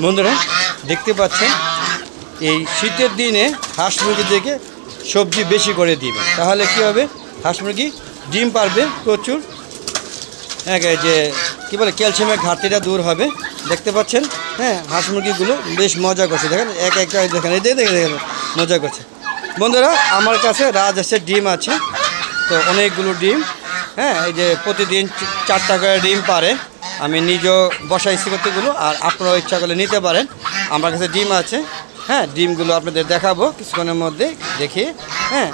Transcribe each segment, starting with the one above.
বন্ধুরা দেখতে পাচ্ছেন এই শীতের দিনে হাঁস মুরগিদেরকে সবজি বেশি করে দিবেন, তাহলে কি হবে, হাঁস মুরগি ডিম পারবে প্রচুর। হ্যাঁ, যে কী বলে ক্যালসিয়ামের ঘাটতিটা দূর হবে। দেখতে পাচ্ছেন, হ্যাঁ, হাঁস মুরগিগুলো বেশ মজা করছে, দেখেন এক একটা দেখেন, এই দেখেন মজা করছে। বন্ধুরা আমার কাছে রাজহাঁসের ডিম আছে, তো অনেকগুলো ডিম, হ্যাঁ, এই যে প্রতিদিন 4টা করে ডিম পারে। আমি নিজেও বসাইছি কতগুলো, আর আপনারাও ইচ্ছা করলে নিতে পারেন। আমার কাছে ডিম আছে, হ্যাঁ, ডিমগুলো আপনাদের দেখাবো কিছুক্ষণের মধ্যে দেখিয়ে। হ্যাঁ,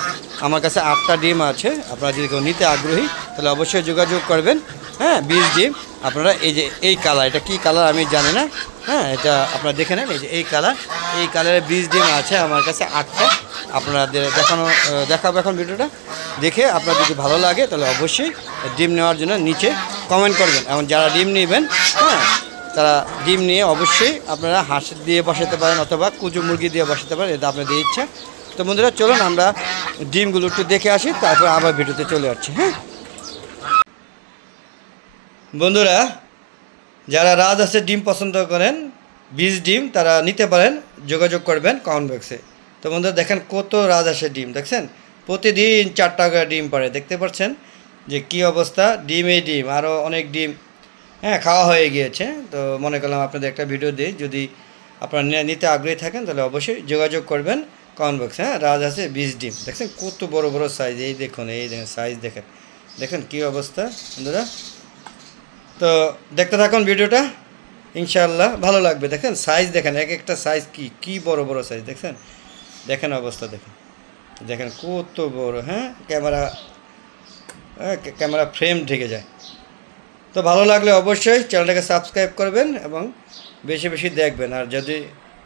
আমার কাছে 8টা ডিম আছে। আপনারা যদি কেউ নিতে আগ্রহী তাহলে অবশ্যই যোগাযোগ করবেন। হ্যাঁ, 20 ডিম আপনারা, এই যে এই কালার, এটা কি কালার আমি জানি না, হ্যাঁ, এটা আপনারা দেখে নেন। এই যে এই কালারের 20 ডিম আছে আমার কাছে 8টা। আপনাদের দেখাবো এখন ভিডিওটা দেখে। আপনার যদি ভালো লাগে তাহলে অবশ্যই ডিম নেওয়ার জন্য নিচে কমেন্ট করবেন। এবং যারা ডিম নেবেন, হ্যাঁ, তারা ডিম নিয়ে অবশ্যই আপনারা হাঁস দিয়ে বসাতে পারেন অথবা কুচু মুরগি দিয়ে বসাতে পারেন, এটা আপনাদের ইচ্ছা। তো বন্ধুরা চলুন আমরা ডিমগুলো একটু দেখে আসি, তারপর আবার ভিডিওতে চলে আসছি। হ্যাঁ বন্ধুরা, যারা রাজহাঁসের ডিম পছন্দ করেন 20 ডিম, তারা নিতে পারেন, যোগাযোগ করবেন কমেন্ট বক্সে। তো বন্ধুরা দেখেন কত রাজহাঁসের ডিম, দেখছেন প্রতিদিন 4টা করে ডিম পারে। দেখতে পাচ্ছেন যে কি অবস্থা, ডিমেই ডিম, আরও অনেক ডিম, হ্যাঁ, খাওয়া হয়ে গিয়েছে। তো মনে করলাম আপনাদের একটা ভিডিও দিই, যদি আপনারা নিতে আগ্রহী থাকেন তাহলে অবশ্যই যোগাযোগ করবেন কমেন্ট বক্সে। হ্যাঁ, রাজহাঁসের 20 ডিম, দেখছেন কত বড় বড় সাইজ, এই দেখুন, এই দেখেন সাইজ, দেখেন কী অবস্থা বন্ধুরা। তো দেখতে থাকুন ভিডিওটা, ইনশাআল্লাহ ভালো লাগবে। দেখেন সাইজ, দেখেন এক একটা সাইজ কি বড় বড় সাইজ, দেখেন অবস্থা, দেখেন কত বড়। হ্যাঁ, ক্যামেরা ফ্রেম ঢেকে যায়। তো ভালো লাগলে অবশ্যই চ্যানেলটাকে সাবস্ক্রাইব করবেন এবং বেশি বেশি দেখবেন। আর যদি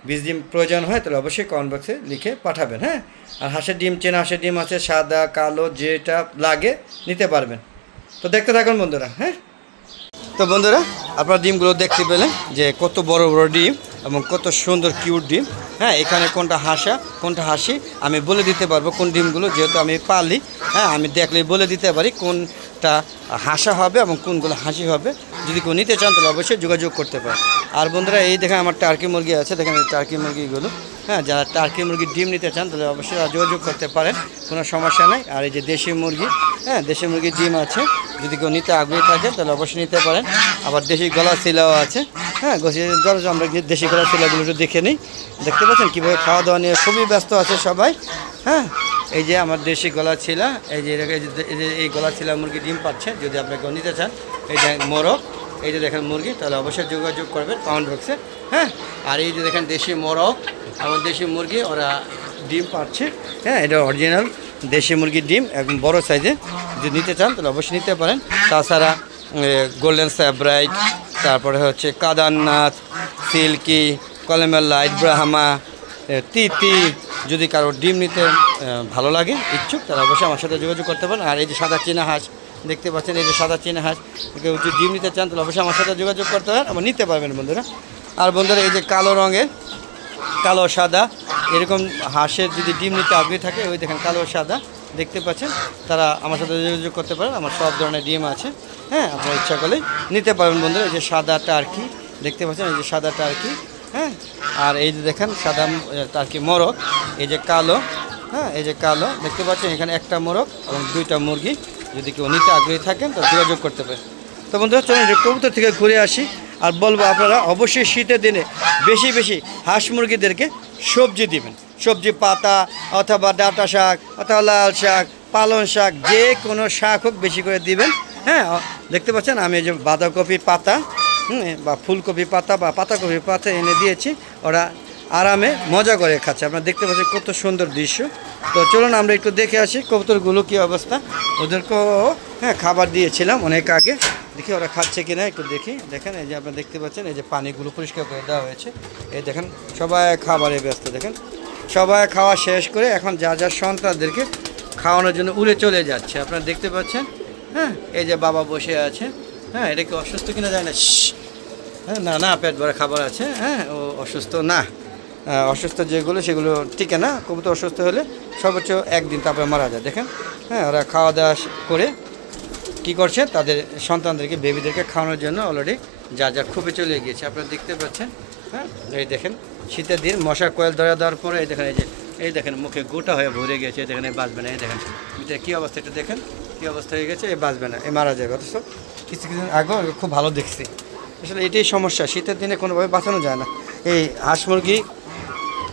20 ডিম প্রয়োজন হয় তাহলে অবশ্যই কমেন্ট বক্সে লিখে পাঠাবেন। হ্যাঁ, আর হাঁসের ডিম, চেনা হাঁসের ডিম আছে, সাদা, কালো, যেটা লাগে নিতে পারবেন। তো দেখতে থাকুন বন্ধুরা। হ্যাঁ, তো বন্ধুরা আপনারা ডিমগুলো দেখতে পেলেন যে কত বড় বড় ডিম এবং কত সুন্দর কিউট ডিম। হ্যাঁ, এখানে কোনটা হাঁসা কোনটা হাসি আমি বলে দিতে পারবো, কোন ডিমগুলো, যেহেতু আমি পালি। হ্যাঁ, আমি দেখলেই বলে দিতে পারি কোনটা হাসা হবে এবং কোনগুলো হাসি হবে। যদি কেউ নিতে চান তাহলে অবশ্যই যোগাযোগ করতে পারেন। আর বন্ধুরা এই দেখেন আমার টার্কি মুরগি আছে, দেখেন এই টার্কি মুরগিগুলো। হ্যাঁ, যারা টার্কি মুরগির ডিম নিতে চান তাহলে অবশ্যই যোগাযোগ করতে পারেন, কোনো সমস্যা নেই। আর এই যে দেশি মুরগি, হ্যাঁ, দেশি মুরগির ডিম আছে, যদি কেউ নিতে আগ্রহী থাকে তাহলে অবশ্যই নিতে পারেন। আবার দেশি গলা শিলাও আছে। হ্যাঁ, আমরা দেশি গলা শিলাগুলো একটু দেখে নিই। দেখতে পাচ্ছেন কীভাবে খাওয়া দাওয়া নিয়ে খুবই ব্যস্ত আছে সবাই। হ্যাঁ, এই যে আমার দেশি গলা ছিলা, এই যে এই গলা ছিলা মুরগি ডিম পাচ্ছে। যদি আপনি কেউ নিতে চান, এই যে মোরগ, এই যে দেখেন মুরগি, তাহলে অবশ্যই যোগাযোগ করবেন কমেন্ট বক্সে। হ্যাঁ, আর এই যে দেখেন দেশি মোরগ এবং দেশি মুরগি, ওরা ডিম পাচ্ছে। হ্যাঁ, এটা অরিজিনাল দেশি মুরগির ডিম, একদম বড় সাইজে। যদি নিতে চান তাহলে অবশ্যই নিতে পারেন। তাছাড়া গোল্ডেন স্যাব্রাইট, তারপরে হচ্ছে কাদারনাথ, সিল্কি, কলমের লাইট, ব্রাহ্মা, তিতি, যদি কারো ডিম নিতে ভালো লাগে, ইচ্ছুক, তারা অবশ্যই আমার সাথে যোগাযোগ করতে পারেন। আর এই যে সাদা চীনা হাঁস দেখতে পাচ্ছেন, এই যে সাদা চীনা হাঁস, কেউ যদি ডিম নিতে চান তাহলে অবশ্যই আমার সাথে যোগাযোগ করতে পারেন, আবার নিতে পারবেন বন্ধুরা। আর বন্ধুরা এই যে কালো রঙের, কালো সাদা এরকম হাঁসের যদি ডিম নিতে আগ্রহী থাকে, ওই দেখেন কালো সাদা দেখতে পাচ্ছেন, তারা আমার সাথে যোগাযোগ করতে পারেন। আমার সব ধরনের ডিম আছে। হ্যাঁ, আপনারা ইচ্ছা করলে নিতে পারবেন বন্ধুরা। এই যে সাদা টার্কি দেখতে পাচ্ছেন, এই যে সাদা টার্কি। হ্যাঁ, আর এই যে দেখেন সাদা টার্কি মোরগ, এই যে কালো, হ্যাঁ, এই যে কালো দেখতে পাচ্ছেন, এখানে একটা মোরগ এবং 2টা মুরগি। যদি কেউ নিতে আগ্রহী থাকেন তাহলে যোগাযোগ করতে পারেন। তো বন্ধুরা চলুন কবুতর থেকে ঘুরে আসি। আর বলবো আপনারা অবশ্যই শীতের দিনে বেশি বেশি হাঁস মুরগিদেরকে সবজি দিবেন, সবজি পাতা অথবা ডাঁটা শাক অথবা লাল শাক, পালং শাক, যে কোনো শাক হোক বেশি করে দিবেন। হ্যাঁ, দেখতে পাচ্ছেন আমি এই যে বাঁধাকপি পাতা, বা ফুলকপি পাতা বা পাতাকপি পাতা এনে দিয়েছি, ওরা আরামে মজা করে খাচ্ছে। আপনারা দেখতে পাচ্ছেন কত সুন্দর দৃশ্য। তো চলুন আমরা একটু দেখে আসি কবুতরগুলো কী অবস্থা। ওদেরকেও হ্যাঁ খাবার দিয়েছিলাম অনেক আগে, দেখি ওরা খাচ্ছে কিনা একটু দেখি। দেখেন এই যে আপনারা দেখতে পাচ্ছেন, এই যে পানিগুলো পরিষ্কার করে দেওয়া হয়েছে। এই দেখেন সবাই খাবারে ব্যস্ত, দেখেন সবাই খাওয়া শেষ করে এখন যা যা সন্তানদেরকে খাওয়ানোর জন্য উড়ে চলে যাচ্ছে। আপনারা দেখতে পাচ্ছেন। হ্যাঁ, এই যে বাবা বসে আছে। হ্যাঁ, এটা কি অসুস্থ কিনা যায় না? হ্যাঁ, না না, পেট ভরা খাবার আছে। হ্যাঁ, ও অসুস্থ না, অসুস্থ যেগুলো সেগুলো টিকে না। কবুতর অসুস্থ হলে সর্বোচ্চ 1 দিন, তারপরে মারা যায়। দেখেন, হ্যাঁ, ওরা খাওয়া দাওয়া করে কী করছে, তাদের সন্তানদেরকে বেবিদেরকে খাওয়ানোর জন্য অলরেডি যার খুবই চলে গিয়েছে, আপনারা দেখতে পাচ্ছেন। হ্যাঁ, এই দেখেন শীতের দিন মশা কয়েল ধরে দেওয়ার পরে এই দেখেন, এই দেখেন মুখে গোটা হয়ে ভরে গেছে, এই দেখেন বাঁচবে না, এই দেখেন এটা কী অবস্থা, এটা দেখেন কী অবস্থা হয়ে গেছে, এ বাঁচবে না, এ মারা যাবে। অথচ কিছুদিন আগেও খুব ভালো দেখছি। আসলে এটাই সমস্যা, শীতের দিনে কোনোভাবে বাঁচানো যায় না। এই হাঁস মুরগি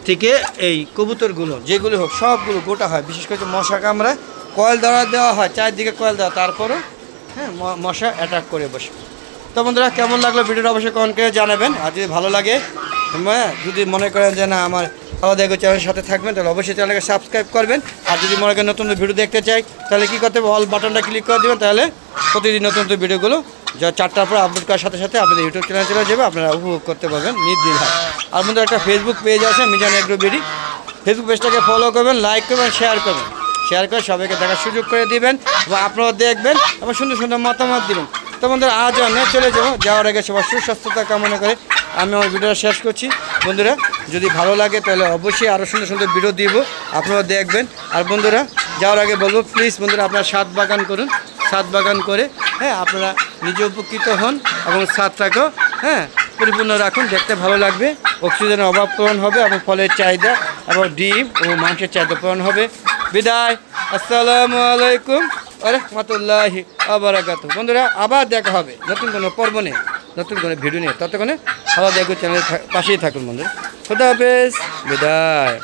থেকে এই কবুতরগুলো যেগুলো হোক সবগুলো গোটা হয়, বিশেষ করে মশা কামড়ায়, কয়েল ধরা দেওয়া হয়, চারদিকে কয়েল দেওয়া, তারপরও হ্যাঁ মশা অ্যাটাক করে বসে। তো বন্ধুরা, কেমন লাগলো ভিডিওটা অবশ্যই কমেন্ট করে জানাবেন। আর যদি ভালো লাগে, যদি মনে করেন যে না আমার আলাদা চ্যানেলের সাথে থাকবেন, তাহলে অবশ্যই চ্যানেলকে সাবস্ক্রাইব করবেন। আর যদি মনে করেন নতুন ভিডিও দেখতে চাই, তাহলে কী করতে হবে, অল বাটনটা ক্লিক করে দেবেন, তাহলে প্রতিদিন নতুন নতুন ভিডিওগুলো যা 4টার পর আপলোড করার সাথে সাথে আপনাদের ইউটিউব চ্যানেল চলে যাবে, আপনারা উপভোগ করতে পারবেন নির্দ্বিধায়। আর বন্ধুরা, একটা ফেসবুক পেজ আছে মিজান এগ্রো বিডি, ফেসবুক পেজটাকে ফলো করবেন, লাইক করবেন, শেয়ার করবেন, শেয়ার করে সবাইকে দেখার সুযোগ করে দিবেন এবং আপনারা দেখবেন এবং সুন্দর সুন্দর মতামত দিবেন। তো বন্ধুরা, আজ অনেক চলে যাবো, যাওয়ার আগে সবার সুস্বাস্থ্যতা কামনা করে আমি আমার ভিডিওটা শেষ করছি। বন্ধুরা, যদি ভালো লাগে তাহলে অবশ্যই আরও সুন্দর সুন্দর ভিডিও দিব, আপনারা দেখবেন। আর বন্ধুরা, যাওয়ার আগে বলবো প্লিজ বন্ধুরা, আপনারা ছাদ বাগান করুন, ছাদ বাগান করে হ্যাঁ আপনারা নিজে উপকৃত হন এবং ছাদটাকেও হ্যাঁ পরিপূর্ণ রাখুন, দেখতে ভালো লাগবে, অক্সিজেনের অভাব পূরণ হবে এবং ফলের চাহিদা এবং ডিম ও মাংসের চাহিদা পূরণ হবে। বিদায়, আসসালামু আলাইকুম ওয়া রাহমাতুল্লাহি ওয়া বারাকাতুহু। বন্ধুরা, আবার দেখা হবে নতুন কোনো পর্ব নিয়ে, নতুন কোনো ভিডিও নিয়ে। ততক্ষণে ভালো দেখো, চ্যানেলের পাশেই থাকুন বন্ধুরা। খুদা হাফেজ, বিদায়।